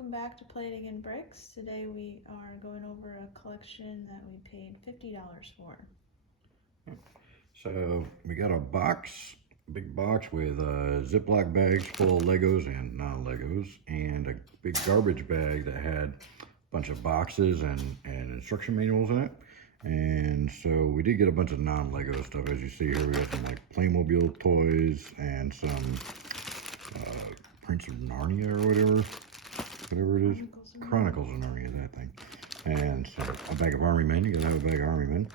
welcome back to Plating and Bricks. Today we are going over a collection that we paid $50 for. So we got a box, big box with Ziploc bags full of Legos and non-Legos, and a big garbage bag that had a bunch of boxes and instruction manuals in it. And so we did get a bunch of non-Lego stuff. As you see here, we got some like Playmobil toys and some Prince of Narnia or whatever it is. Chronicles of Narnia, that thing. And so a bag of Army Men. You gotta have a bag of Army Men.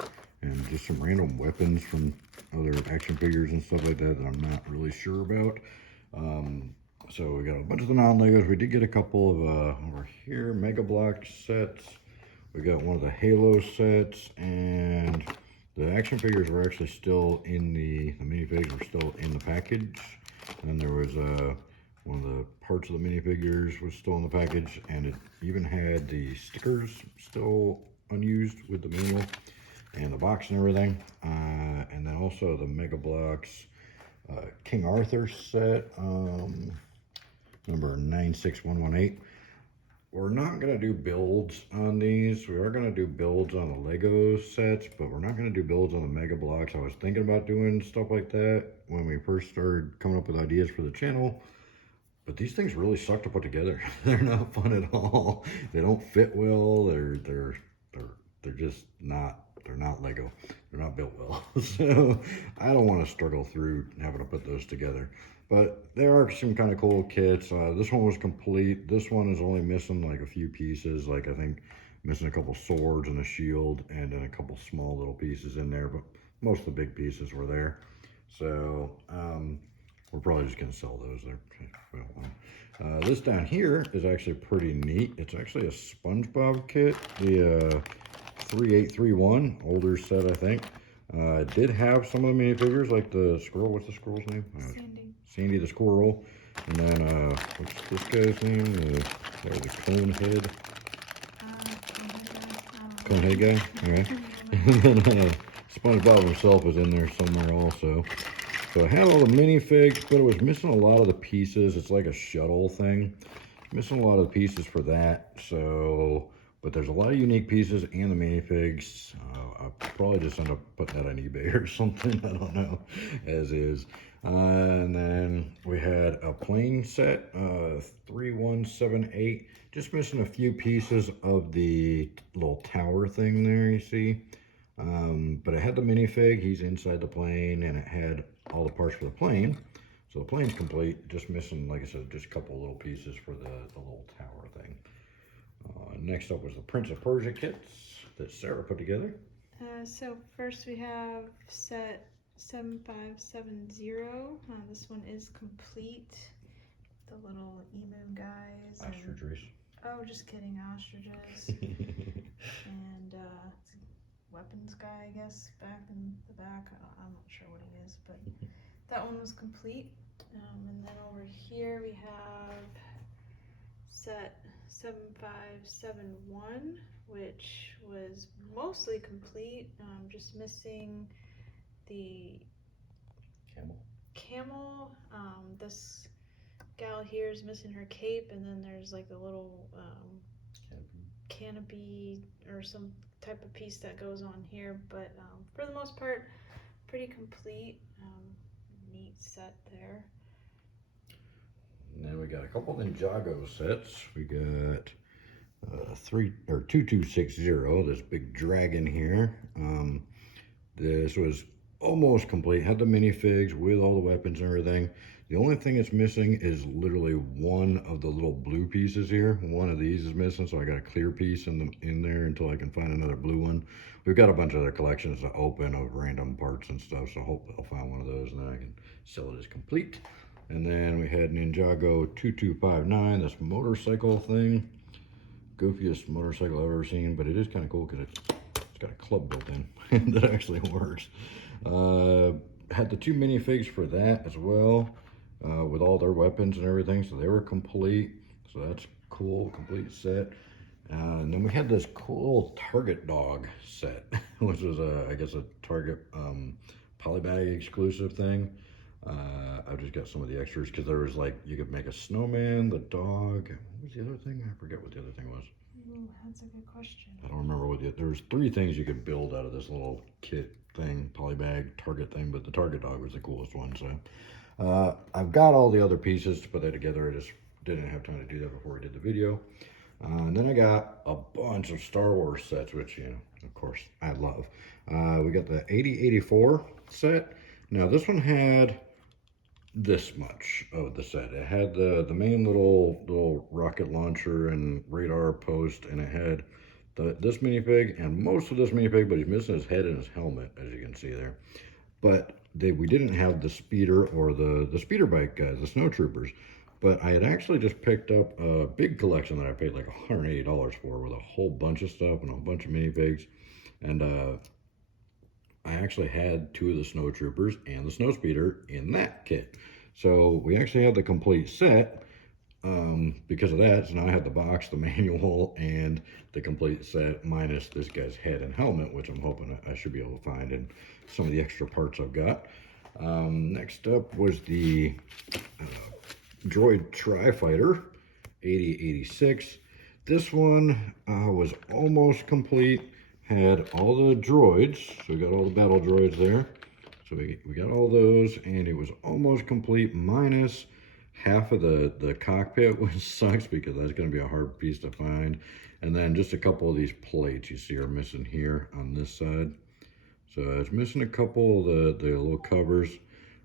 And just some random weapons from other action figures and stuff like that I'm not really sure about. So we got a bunch of the non-Legos. We did get a couple of over here Mega Block sets. We got one of the Halo sets, and the action figures were actually still in the minifigs were still in the package. And there was one of the parts of the minifigures was still in the package, and it even had the stickers still unused with the manual and the box and everything. And then also the Mega Bloks King Arthur set, number 96118. We're not going to do builds on these. We are going to do builds on the Lego sets, but we're not going to do builds on the Mega Bloks. I was thinking about doing stuff like that when we first started coming up with ideas for the channel, but these things really suck to put together. They're not fun at all. They don't fit well. They're just not. They're not Lego. They're not built well. So I don't want to struggle through having to put those together. But there are some kind of cool kits. This one was complete. This one is only missing like a few pieces. Like I think missing a couple swords and a shield, and then a couple small little pieces in there. But most of the big pieces were there. So we're probably just going to sell those there. This down here is actually pretty neat. It's actually a SpongeBob kit. The 3831, older set, I think. Did have some of the minifigures, like the squirrel. What's the squirrel's name? Sandy the squirrel. And then, what's this guy's name? The Conehead. Conehead guy? Alright. And then, SpongeBob himself was in there somewhere also. So it had all the minifigs, but it was missing a lot of the pieces. It's like a shuttle thing. Missing a lot of the pieces for that. So, but there's a lot of unique pieces and the minifigs. I'll probably just end up putting that on eBay or something. I don't know, as is. And then we had a plane set, 3178. Just missing a few pieces of the little tower thing there, you see. But it had the minifig. He's inside the plane, and it had all the parts for the plane. So the plane's complete. Just missing, like I said, just a couple little pieces for the little tower thing. Next up was the Prince of Persia kits that Sarah put together. So first we have set 7570. This one is complete. The little emu guys. Ostrich race. Oh, just kidding, ostriches. And it's a weapons guy, I guess, back in the back. I'm not sure what he is, but that one was complete. And then over here we have set 7571, which was mostly complete, just missing the camel. This gal here is missing her cape, and then there's like a little canopy or some type of piece that goes on here, but for the most part pretty complete. Neat set there. And then we got a couple of Ninjago sets. We got 2260, this big dragon here. This was almost complete. Had the minifigs with all the weapons and everything. The only thing it's missing is literally one of the little blue pieces here. One of these is missing, so I got a clear piece in there until I can find another blue one. We've got a bunch of other collections to open of random parts and stuff, so I hope I'll find one of those and then I can sell it as complete. And then we had Ninjago 2259, this motorcycle thing. Goofiest motorcycle I've ever seen, but it is kind of cool because it's got a club built in that actually works. Had the two minifigs for that as well, with all their weapons and everything, so they were complete. So that's cool, complete set. And then we had this cool Target dog set, which was I guess a Target polybag exclusive thing. I just got some of the extras because there was like, you could make a snowman, the dog. What was the other thing? I forget what the other thing was. Ooh, that's a good question. I don't remember what there was 3 things you could build out of this little kit thing, polybag target thing, but the target dog was the coolest one. So I've got all the other pieces to put that together. I just didn't have time to do that before we did the video. And then I got a bunch of Star Wars sets, which, you know, of course, I love. We got the 8084 set. Now, this one had this much of the set. It had the main little rocket launcher and radar post, and it had this minifig and most of this minifig, but he's missing his head and his helmet, as you can see there. But we didn't have the speeder or the speeder bike guys, the snow troopers. But I had actually just picked up a big collection that I paid like $180 for, with a whole bunch of stuff and a bunch of minifigs. And I actually had 2 of the snow troopers and the snow speeder in that kit. So we actually had the complete set because of that. So now I had the box, the manual, and the complete set minus this guy's head and helmet, which I'm hoping I should be able to find in some of the extra parts I've got. Next up was the Droid Tri-Fighter 8086. This one was almost complete, had all the droids, so we got all the battle droids there. So we got all those, and it was almost complete minus half of the cockpit, which sucks because that's going to be a hard piece to find. And then just a couple of these plates you see are missing here on this side. So it's missing a couple of the little covers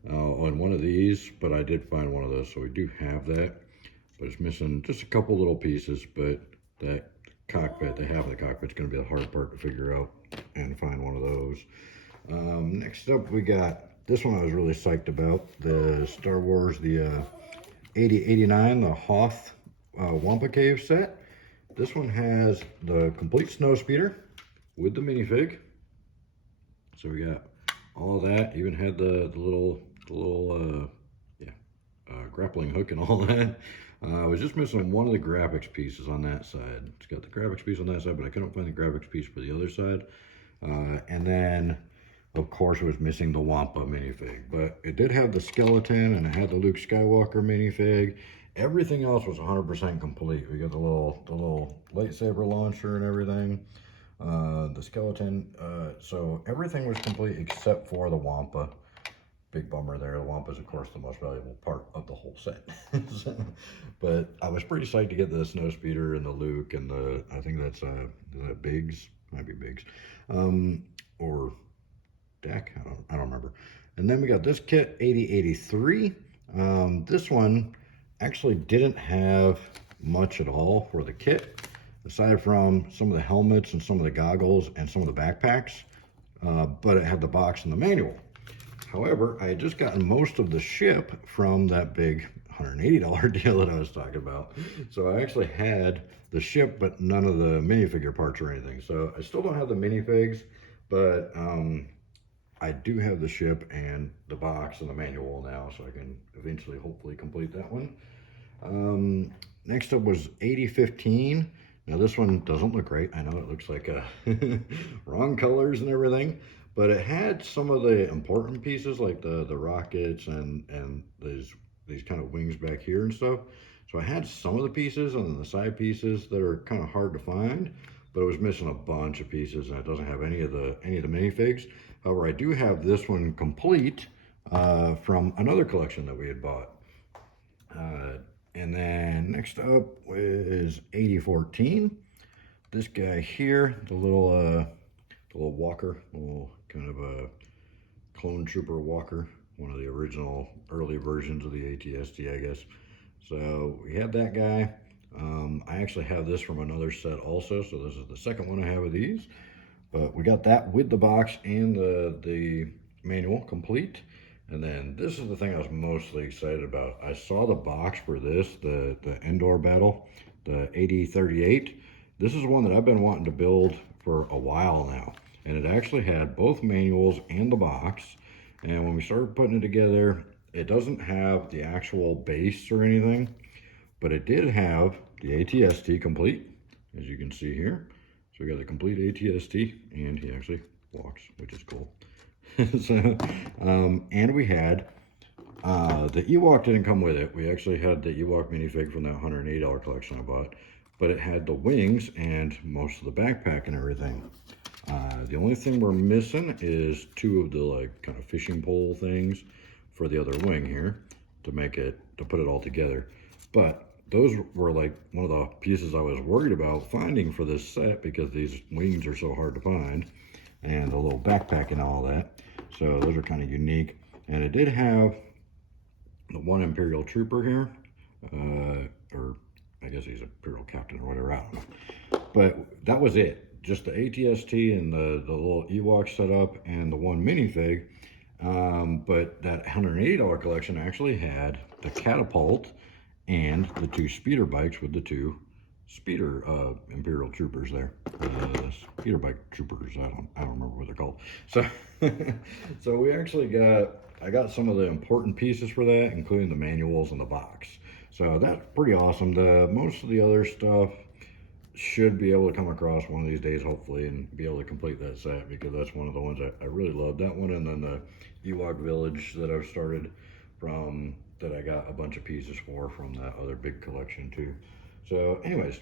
on one of these, but I did find one of those, so we do have that. But it's missing just a couple little pieces, but that cockpit, the half of the cockpit's going to be the hard part to figure out and find one of those. Next up, we got this one I was really psyched about, the Star Wars, the 8089, the Hoth Wampa Cave set. This one has the complete snow speeder with the minifig. So we got all that, even had the little grappling hook and all that. I was just missing one of the graphics pieces on that side. It's got the graphics piece on that side, but I couldn't find the graphics piece for the other side. And then, of course, it was missing the Wampa minifig. But it did have the skeleton, and it had the Luke Skywalker minifig. Everything else was 100% complete. We got the little lightsaber launcher and everything. The skeleton. So everything was complete except for the Wampa. Big bummer there. The Wampa is, of course, the most valuable part of the whole set. So, but I was pretty psyched to get the snow speeder and the Luke and the, I think that's is that Biggs? Might be Biggs. Or Dak? I don't remember. And then we got this kit, 8083. This one actually didn't have much at all for the kit, aside from some of the helmets and some of the goggles and some of the backpacks. But it had the box and the manual. However, I had just gotten most of the ship from that big $180 deal that I was talking about. So I actually had the ship, but none of the minifigure parts or anything. So I still don't have the minifigs, but I do have the ship and the box and the manual now, so I can eventually hopefully complete that one. Next up was 8015. Now this one doesn't look great. I know it looks like wrong colors and everything. But it had some of the important pieces, like the rockets and these kind of wings back here and stuff. So I had some of the pieces and then the side pieces that are kind of hard to find, but it was missing a bunch of pieces, and it doesn't have any of the minifigs. However, I do have this one complete from another collection that we had bought. And then next up is 8014. This guy here, the little walker, little kind of a clone trooper walker, one of the original early versions of the ATST, I guess. So we had that guy. I actually have this from another set also, so this is the second one I have of these. But we got that with the box and the manual complete. And then this is the thing I was mostly excited about. I saw the box for this, the Endor battle, the 8038. This is one that I've been wanting to build for a while now. And it actually had both manuals and the box. And when we started putting it together, it doesn't have the actual base or anything, but it did have the ATST complete, as you can see here. So we got the complete ATST, and he actually walks, which is cool. So, and we had The Ewok didn't come with it. We actually had the Ewok minifig from that $180 collection I bought, but it had the wings and most of the backpack and everything. The only thing we're missing is two of the like kind of fishing pole things for the other wing here to put it all together. But those were like one of the pieces I was worried about finding for this set because these wings are so hard to find, and the little backpack and all that. So those are kind of unique. And it did have the one Imperial Trooper here, or I guess he's Imperial Captain or whatever, I don't know. But that was it. Just the ATST and the little Ewok setup and the one minifig. But that $180 collection actually had the catapult and the two speeder bikes with the two speeder Imperial Troopers there. Speeder bike troopers, I don't remember what they're called. So so we actually I got some of the important pieces for that, including the manuals and the box. So that's pretty awesome. Most of the other stuff should be able to come across one of these days, hopefully, and be able to complete that set, because that's one of the ones I really love. That one, and then the Ewok Village that I've started from, that I got a bunch of pieces from that other big collection too. So anyways,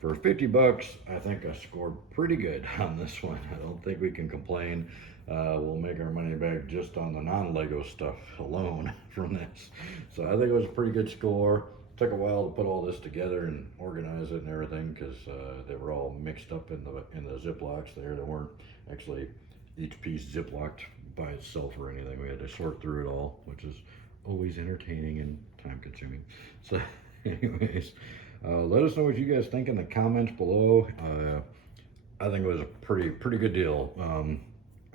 for 50 bucks, I think I scored pretty good on this one. I don't think we can complain. We'll make our money back just on the non-Lego stuff alone from this. So I think it was a pretty good score. Took a while to put all this together and organize it and everything, because they were all mixed up in the Ziplocs there. They weren't actually each piece Ziplocked by itself or anything. We had to sort through it all, which is always entertaining and time consuming. So anyways, let us know what you guys think in the comments below. I think it was a pretty good deal.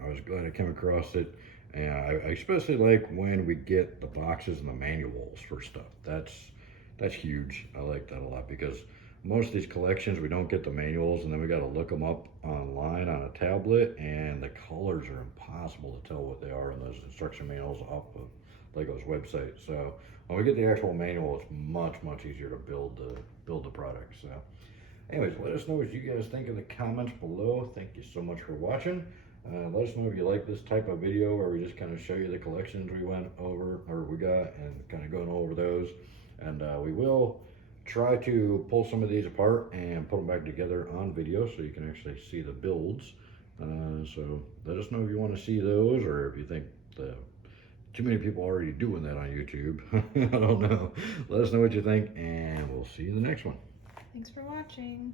I was glad I came across it, and I especially like when we get the boxes and the manuals for stuff. That's huge. I like that a lot, because most of these collections we don't get the manuals, and then we got to look them up online on a tablet, and the colors are impossible to tell what they are in those instruction manuals off of Lego's website. So when we get the actual manual, it's much easier to build the product. So anyways, let us know what you guys think in the comments below. Thank you so much for watching. Let us know if you like this type of video where we just kind of show you the collections we went over, or we got, and kind of going over those. And we will try to pull some of these apart and put them back together on video so you can actually see the builds. So let us know if you want to see those, or if you think too many people already doing that on YouTube. I don't know. Let us know what you think, and we'll see you in the next one. Thanks for watching.